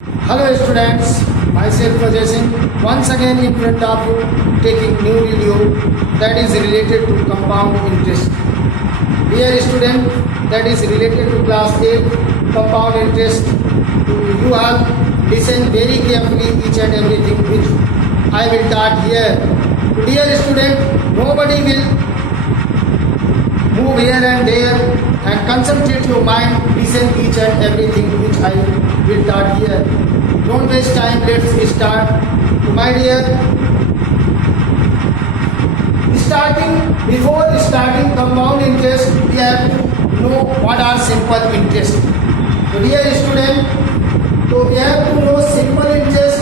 Hello students, myself Ajay Singh once again in front of you taking new video that is related to compound interest. Dear student, that is related to class 8 compound interest. You have listened very carefully each and everything which I will taught here. Dear student, nobody will move here and there and concentrate your mind, listen each and everything which I will start here. Don't waste time, let's start. My dear, before starting compound interest, we have to know what are simple interest. So dear student, so we have to know simple interest.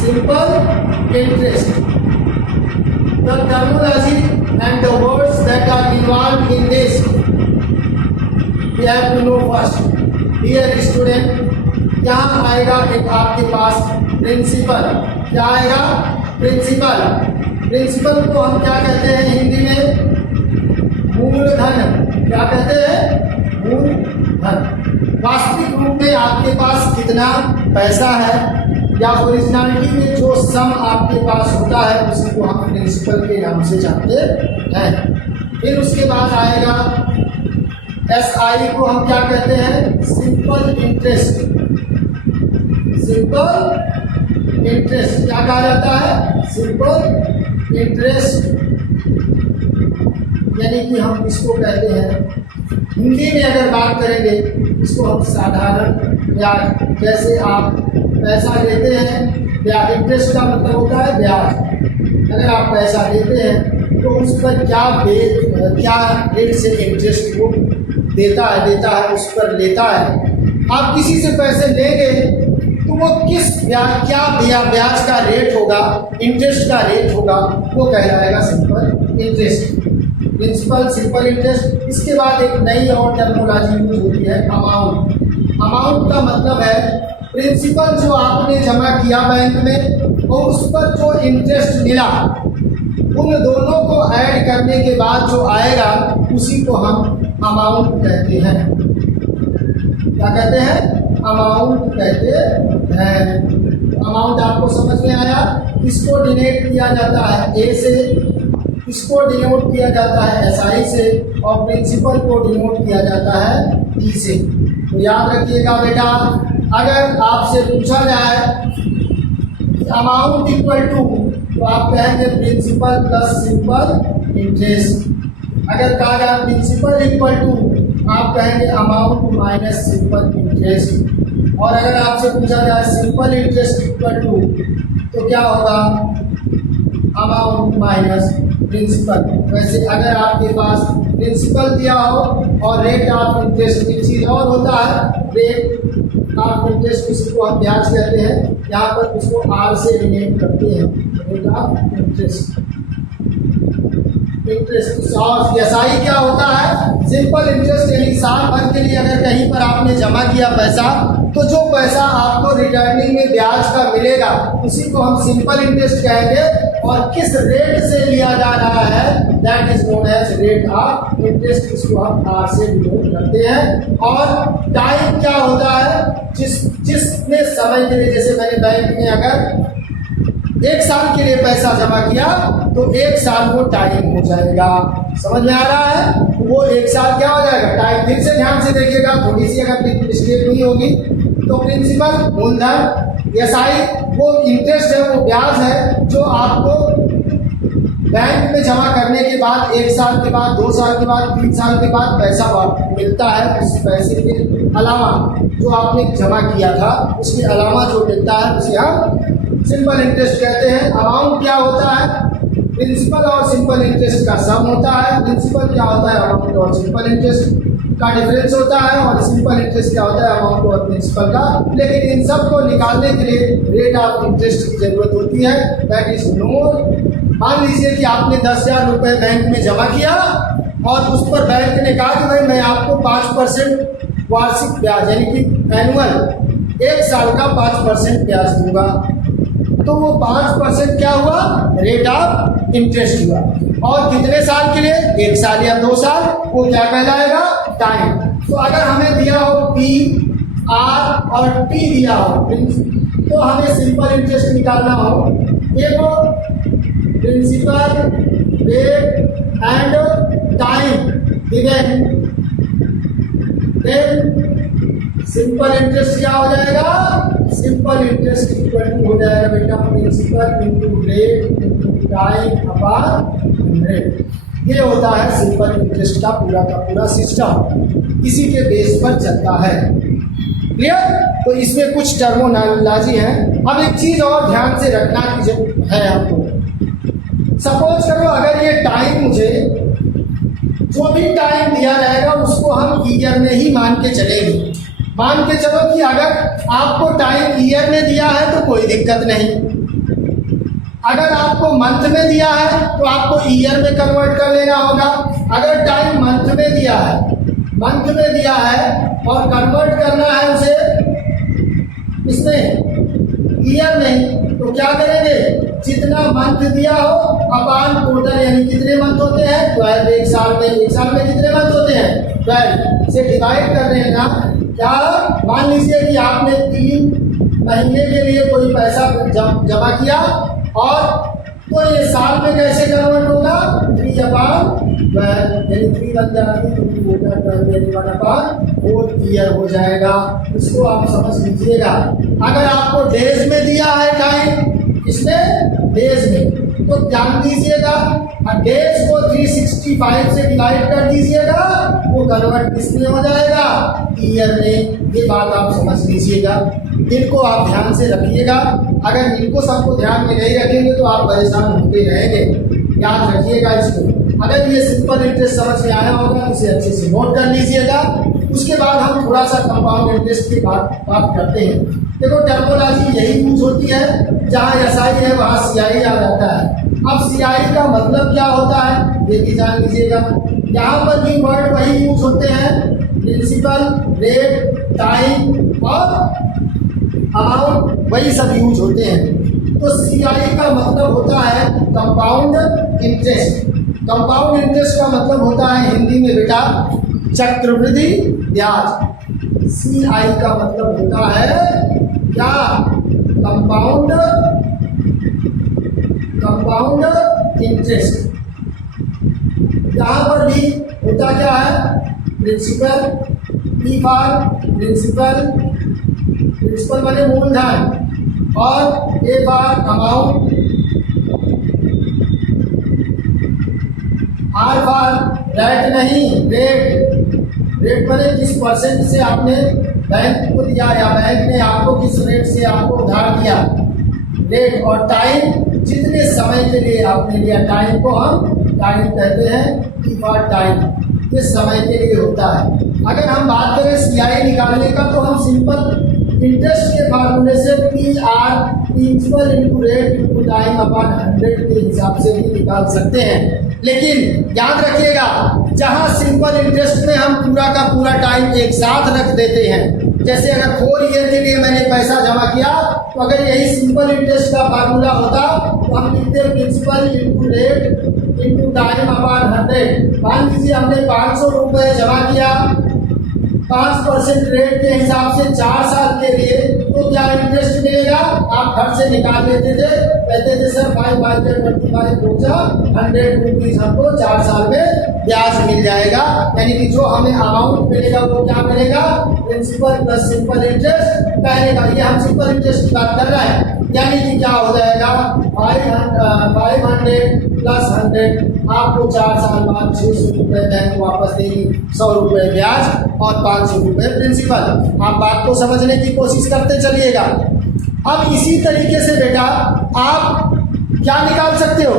Simple interest. The terminology and the words that are involved in this we have to know first. Dear student, यहाँ आएगा एक आपके पास principal. क्या आएगा? Principal. Principal को हम क्या कहते हैं हिंदी में? मूलधन. क्या कहते हैं? मूलधन. वास्तविक रूप में आपके पास कितना पैसा है या ओरिजिनलिटी में जो सम आपके पास होता है उसी को हम प्रिंसिपल के नाम से जानते हैं. फिर उसके बाद आएगा SI को हम क्या कहते हैं? Simple interest. सिंपल इंटरेस्ट क्या कहा जाता है? Simple interest. यानी कि हम इसको कहते हैं हिंदी में अगर बात करेंगे इसको हम साधारण ब्याज. जैसे आप पैसा लेते हैं, ब्याज. इंटरेस्ट का मतलब होता है ब्याज. अगर आप पैसा लेते हैं तो उस पर क्या रेट से इंटरेस्ट को देता है उस पर लेता है. आप किसी से पैसे लेंगे तो वो किस ब्याज का रेट होगा, इंटरेस्ट का रेट होगा, वो कहलाएगा simple interest. Principal, simple interest. इसके बाद एक नई और टर्मिनोलॉजी यूज होती है अमाउंट. अमाउंट का मतलब है प्रिंसिपल जो आपने जमा किया बैंक में और उस पर जो इंटरेस्ट मिला, उन दोनों को ऐड करने के बाद जो आएगा उसी को हम अमाउंट कहते हैं. क्या कहते हैं? अमाउंट कहते हैं. अमाउंट आपको समझ में आया? इसको डिनोट किया जाता है ए से, इसको डिनोट किया जाता है SI से और प्रिंसिपल को डिनोट किया जाता है P से. तो याद रखिएगा बेटा, अगर आपसे पूछा जाए अमाउंट इक्वल टू तो आप कहेंगे प्रिंसिपल प्लस सिंपल इंटरेस्ट. अगर कहा जाए प्रिंसिपल इक्वल टू आप कहेंगे अमाउंट माइनस सिंपल इंटरेस्ट. और अगर आपसे पूछा जाए सिंपल इंटरेस्ट इक्वल टू तो क्या होगा? Amount minus principal. वैसे अगर आपके पास प्रिंसिपल दिया हो और रेट ऑफ इंटरेस्ट एक चीज और होता है, रेट ऑफ इंटरेस्ट इसको हम ब्याज कहते हैं. यहाँ पर इसको R से रिलेट करते हैं, रेट ऑफ इंटरेस्ट. इंटरेस्ट और SI क्या होता है? Simple interest. यानी साल भर के लिए अगर कहीं पर आपने जमा किया पैसा तो जो पैसा आपको रिटर्निंग में ब्याज का मिलेगा उसी को हम सिंपल इंटरेस्ट कहेंगे. और किस रेट से लिया जा रहा है that is known as rate of interest. इसको हम R से डिनोट करते हैं. और टाइम क्या होता है? जिसने समय के लिए, जैसे मैंने बैंक में अगर 1 साल के लिए पैसा जमा किया तो 1 साल वो टाइम हो जाएगा. समझ में आ रहा है? वो 1 साल क्या हो जाएगा? टाइम. फिर से ध्यान से देखिएगा, थोड़ी सी अगर मिस्टेक नहीं होगी तो प्रिंसिपल मूलधन, SI वो इंटरेस्ट है, वो ब्याज है जो आपको बैंक में जमा करने के बाद 1 साल के बाद, 2 साल के बाद, 3 साल के बाद पैसा मिलता है. उस पैसे के अलावा जो आपने जमा किया था उसके अलावा जो मिलता है उसे हम सिंपल इंटरेस्ट कहते हैं. अमाउंट क्या होता है? प्रिंसिपल और सिंपल इंटरेस्ट का सम होता है. प्रिंसिपल क्या होता है? अमाउंट और सिंपल इंटरेस्ट का डिफरेंस होता है. और सिंपल इंटरेस्ट क्या होता है? अमाउंट और प्रिंसिपल का. लेकिन इन सब को निकालने के लिए रेट ऑफ इंटरेस्ट की जरूरत होती है. That is known. मान लीजिए कि आपने 10,000 रुपये बैंक में जमा किया और उस पर बैंक ने कहा कि भाई मैं आपको 5% वार्षिक ब्याज यानी कि एनुअल 1 साल का 5% ब्याज दूंगा. तो वो 5% क्या हुआ? रेट ऑफ इंटरेस्ट हुआ. और कितने साल के लिए? 1 साल या 2 साल. वो क्या कहलाएगा? टाइम. तो अगर हमें दिया हो P आर और टी दिया हो, तो हमें सिंपल इंटरेस्ट निकालना हो, एक principal rate and time given, then simple interest क्या हो जाएगा, सिंपल इंटरेस्ट इक्वल टू हो जाएगा बेटा principal into rate into time upon 100। ये होता है सिंपल इंटरेस्ट का पूरा सिस्टम, इसी के बेस पर चलता है। क्लियर? तो इसमें कुछ टर्मिनोलॉजी है। अब एक चीज और ध्यान से रखना की है आपको, सपोज करो अगर ये टाइम मुझे जो भी टाइम दिया रहेगा उसको हम ईयर में ही मान के चलेंगे। मान के चलो कि अगर आपको टाइम ईयर में दिया है तो कोई दिक्कत नहीं, अगर आपको मंथ में दिया है तो आपको ईयर में कन्वर्ट कर लेना होगा। अगर टाइम मंथ में दिया है और कन्वर्ट करना है उसे इसमें ईयर में, तो क्या करेंगे, जितना मंथ दिया हो अपॉन टोटल, यानी कितने मंथ होते हैं 12, एक साल में कितने मंथ होते हैं 12 से डिवाइड कर रहे हैं ना। क्या मान लीजिए कि आपने 3 महीने के लिए कोई पैसा जमा किया और तो ये साल में कैसे कन्वर्ट होगा, 3/12 यानी 3 बन जाएगी तो 4 ईयर हो जाएगा। इसको आप समझ लीजिएगा। अगर आपको डेज में दिया है टाइम, इसमें डेज में, तो ध्यान दीजिएगा डेज को 365 से डिवाइड कर दीजिएगा, वो कन्वर्ट किसमें हो जाएगा, ईयर में। ये बात आप समझ लीजिएगा, इनको आप ध्यान से रखिएगा। अगर इनको सबको ध्यान में नहीं रखेंगे तो आप परेशान होते रहेंगे, याद रखिएगा इसको। अगर ये सिंपल इंटरेस्ट समझ में आया होगा तो इसे अच्छे से नोट कर लीजिएगा। उसके बाद हम थोड़ा सा कंपाउंड इंटरेस्ट की बात करते हैं। देखो टर्मिनोलॉजी यही यूज होती है, जहाँ एसआई है वहाँ सीआई आ जाता है। अब सीआई का मतलब क्या होता है ये भी जान लीजिएगा। यहाँ पर भी वर्ड वही यूज होते हैं, प्रिंसिपल रेट टाइम और अमाउंट, वही सब यूज होते हैं। तो सीआई का मतलब होता है कंपाउंड इंटरेस्ट। कंपाउंड इंटरेस्ट का मतलब होता है हिंदी में बेटा चक्रवृद्धि ब्याज। सीआई का मतलब होता है क्या, कंपाउंड इंटरेस्ट। यहाँ पर भी होता क्या है, प्रिंसिपल, पी फॉर प्रिंसिपल माने मूलधन, और A for amount, R for rate नहीं, रेट माने किस परसेंट से आपने बैंक को दिया या बैंक ने आपको किस रेट से आपको उधार दिया, रेट, और टाइम जितने समय के लिए आपने लिया, टाइम को हम टाइम कहते हैं, टी फॉर टाइम, ये समय के लिए होता है। अगर हम बात करें सीआई निकालने का तो हम सिंपल इंटरेस्ट के फार्मूले से PR principal into rate into time upon 100 के हिसाब से भी निकाल सकते हैं। लेकिन याद रखिएगा, जहां सिंपल इंटरेस्ट में हम पूरा का पूरा टाइम एक साथ रख देते हैं, जैसे अगर 4 ईयर के लिए मैंने पैसा जमा किया तो अगर यही सिंपल इंटरेस्ट का फार्मूला होता तो हम लिखते principal into rate into time upon 100। मान लीजिए हमने 500 रुपये जमा किया 5% रेट के हिसाब से 4 साल के लिए, तो क्या इंटरेस्ट मिलेगा, आप घर से निकाल लेते थे, कहते थे सर 5/25 रुपीज हमको 4 साल में ब्याज मिल जाएगा। यानी कि जो हमें अमाउंट मिलेगा वो क्या मिलेगा, प्रिंसिपल प्लस सिंपल इंटरेस्ट कहने का। ये हम सिंपल इंटरेस्ट की बात कर रहे हैं, यानी कि क्या हो जाएगा 500 प्लस 100 आपको 4 साल बाद 600 रुपये बैंक वापस देगी, 100 रुपये ब्याज और 500 रुपये प्रिंसिपल। आप बात को समझने की कोशिश करते चलिएगा। अब इसी तरीके से बेटा आप क्या निकाल सकते हो,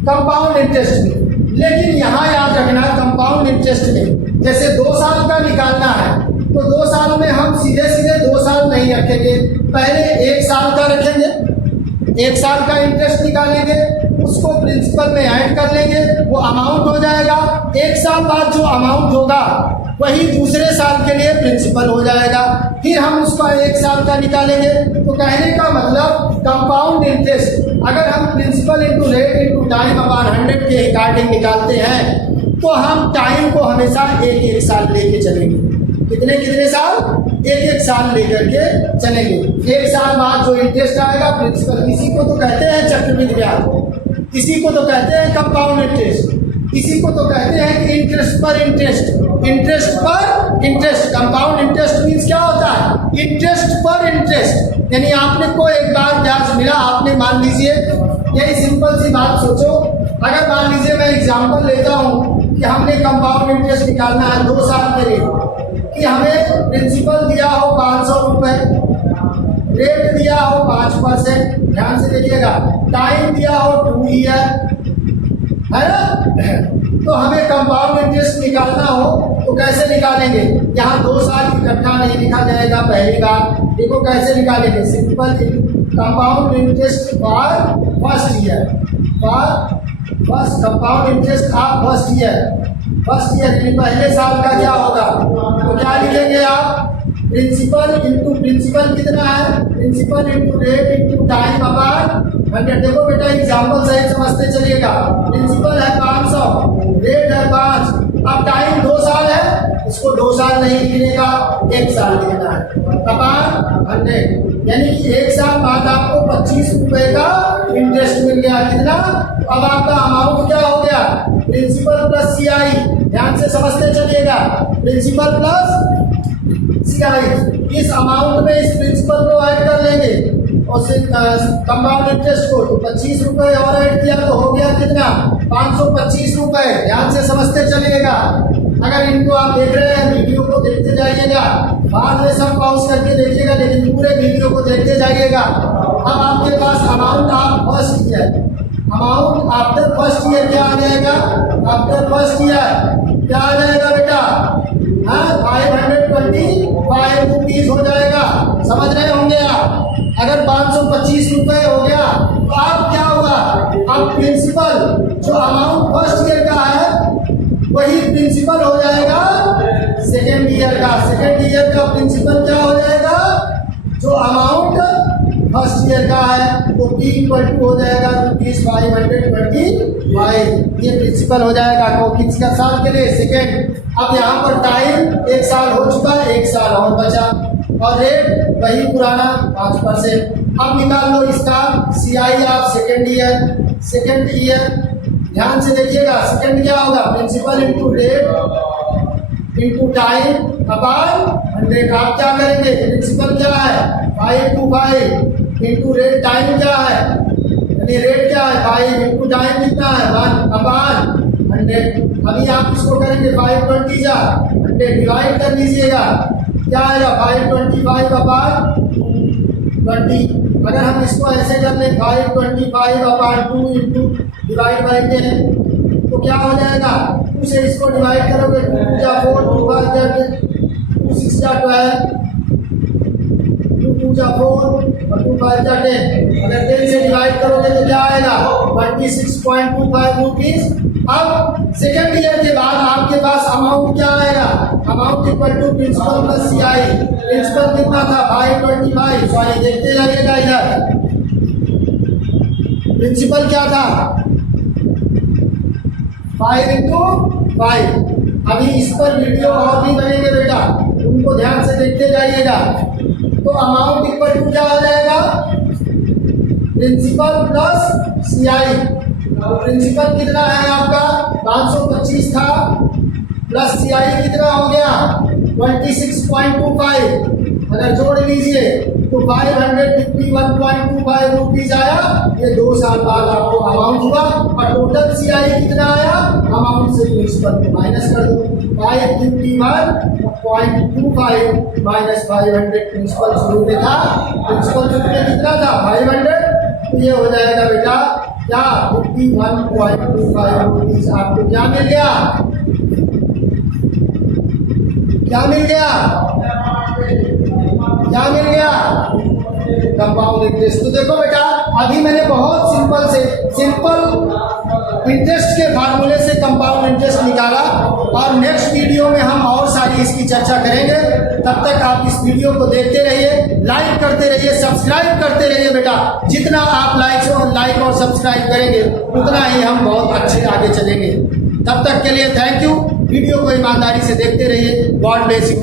कंपाउंड इंटरेस्ट में। लेकिन यहाँ याद रखना, कंपाउंड इंटरेस्ट में जैसे 2 साल का निकालना है तो 2 साल में हम सीधे 2 साल नहीं रखेंगे, पहले 1 साल का रखेंगे, 1 साल का इंटरेस्ट निकालेंगे, उसको प्रिंसिपल में ऐड कर लेंगे, वो अमाउंट हो जाएगा। 1 साल बाद जो अमाउंट होगा वही दूसरे साल के लिए प्रिंसिपल हो जाएगा, फिर हम उसका 1 साल का निकालेंगे। तो कहने का मतलब कंपाउंड इंटरेस्ट अगर हम principal into rate into time upon 100 के अकॉर्डिंग निकालते हैं तो हम टाइम को हमेशा 1 साल लेके चलेंगे। कितने साल, एक एक साल लेकर के चलेंगे। एक साल बाद जो इंटरेस्ट आएगा प्रिंसिपल, इसी को तो कहते हैं चक्रवृद्धि ब्याज, इसी को तो कहते हैं कंपाउंड इंटरेस्ट, इसी को तो कहते हैं कि इंटरेस्ट पर इंटरेस्ट, इंटरेस्ट पर इंटरेस्ट। कंपाउंड इंटरेस्ट मीन्स क्या होता है? इंटरेस्ट पर इंटरेस्ट, यानी आपने को एक बार ब्याज मिला, आपने मान लीजिए, यही सिंपल सी बात सोचो, अगर मान लीजिए मैं एग्जांपल लेता हूँ कि हमने कंपाउंड इंटरेस्ट निकालना है 2 साल के लिए, कि हमें प्रिंसिपल दिया हो 500 रुपये, रेट दिया हो 5%, ध्यान से देखिएगा, टाइम दिया हो 2 ईयर, है ना? तो हमें कंपाउंड इंटरेस्ट निकालना हो तो कैसे निकालेंगे? यहाँ 2 साल इकट्ठा नहीं लिखा जाएगा पहली बार। देखो कैसे निकालेंगे, simple compound interest for first year, for first compound interest of first year की पहले साल का क्या होगा? तो क्या लिखेंगे आप? प्रिंसिपल इंटू प्रिंसिपल कितना है? Principal into rate into time upon 100। देखो बेटा एग्जाम्पल सही समझते चलिएगा। प्रिंसिपल है 500, रेट है 5, अब टाइम 2 साल है, इसको 2 साल नहीं लिखने 1 साल लिखना है, अपॉन 100, यानी कि 1 साल बाद आपको 25 रुपए का इंटरेस्ट मिल गया। कितना? अब आपका अमाउंट क्या हो गया? प्रिंसिपल प्लस CI, ध्यान से समझते चलिएगा, प्रिंसिपल प्लस CI। इस अमाउंट में इस प्रिंसिपल को ऐड कर लेंगे और कंपाउंड इंटरेस्ट को, तो 25 रुपए और ऐड किया तो हो गया कितना? 525 रुपए। ध्यान से समझते चलिएगा। अगर इनको आप देख रहे हैं, वीडियो को देखते जाइएगा, बाद में सब पॉज करके देखिएगा, लेकिन पूरे वीडियो को देखते जाइएगा। अब आपके पास amount of first year, amount after first year क्या आ जाएगा? आफ्टर फर्स्ट ईयर क्या आ जाएगा बेटा? हाँ, 525 रुपीज हो जाएगा। समझ रहे होंगे आप? अगर 525 रुपए हो गया तो अब क्या हुआ? अब प्रिंसिपल जो अमाउंट फर्स्ट ईयर का है वही प्रिंसिपल हो जाएगा सेकेंड ईयर का। सेकेंड ईयर का प्रिंसिपल क्या हो जाएगा? जो अमाउंट फर्स्ट ईयर का है तो P इक्वल टू हो जाएगा ₹525। ये प्रिंसिपल हो जाएगा तो किसका साल के लिए? सेकेंड। अब यहाँ पर टाइम 1 साल हो चुका है, 1 साल और बचा, और रेट वही पुराना 5%। अब निकाल लो इसका CI of second year. Second year ध्यान से देखिएगा, सेकेंड क्या होगा? Principal into rate into time upon 100। आप क्या करेंगे? प्रिंसिपल क्या है? 525 इंटू रेट टाइम क्या है? यानी रेट क्या है? 5 इंटू टाइम कितना है? 1 अपॉन 100। अभी आप इसको करेंगे 520 जा 100 डिवाइड कर लीजिएगा, क्या आएगा? 525 अपॉन 20। अगर हम इसको ऐसे कर लें 525 अपॉन 2 इंटू डिवाइड बाई 10 तो क्या हो जाएगा? 2 से इसको डिवाइड करोगे, 2 जा 4, 2 5 जा 2 6 जा 12, 2 2 जा 4 और 2 5 जा 10। अगर 10 से डिवाइड करोगे तो क्या आएगा? 26.25 रुपीज। अब सेकेंड ईयर के बाद आपके पास अमाउंट क्या आएगा? Amount equal to principal plus CI। Principal कितना था? 525। सॉरी, देखते जाइएगा इधर, प्रिंसिपल क्या था? 5 इंटू 5। अभी इस पर वीडियो और भी बनेंगे बेटा, उनको ध्यान से देखते जाइएगा। तो अमाउंट इक्वल टू क्या हो जाएगा? Principal plus CI। तो प्रिंसिपल कितना है आपका? 525 था, प्लस CI कितना हो गया? 26.25। अगर जोड़ लीजिए तो 551.25 रुपीज आया। ये 2 साल बाद आपको अमाउंट हुआ, और टोटल CI कितना आया? अमाउंट से प्रिंसिपल को माइनस कर दो, 551.25 माइनस 500। प्रिंसिपल शुरू में था, प्रिंसिपल शुरू में कितना था? 500। तो ये हो जाएगा बेटा क्या? 51.25 रुपीज। आपको क्या मिल गया? क्या मिल गया? क्या मिल गया? Compound interest. तो देखो बेटा, अभी मैंने बहुत सिंपल इंटरेस्ट के फार्मूले से कंपाउंड इंटरेस्ट निकाला, और नेक्स्ट वीडियो में हम और सारी इसकी चर्चा करेंगे। तब तक आप इस वीडियो को देखते रहिए, लाइक करते रहिए, सब्सक्राइब करते रहिए बेटा। जितना आप लाइक और सब्सक्राइब करेंगे उतना ही हम बहुत अच्छे आगे चलेंगे। तब तक के लिए थैंक यू। वीडियो को ईमानदारी से देखते रहिए। God bless you.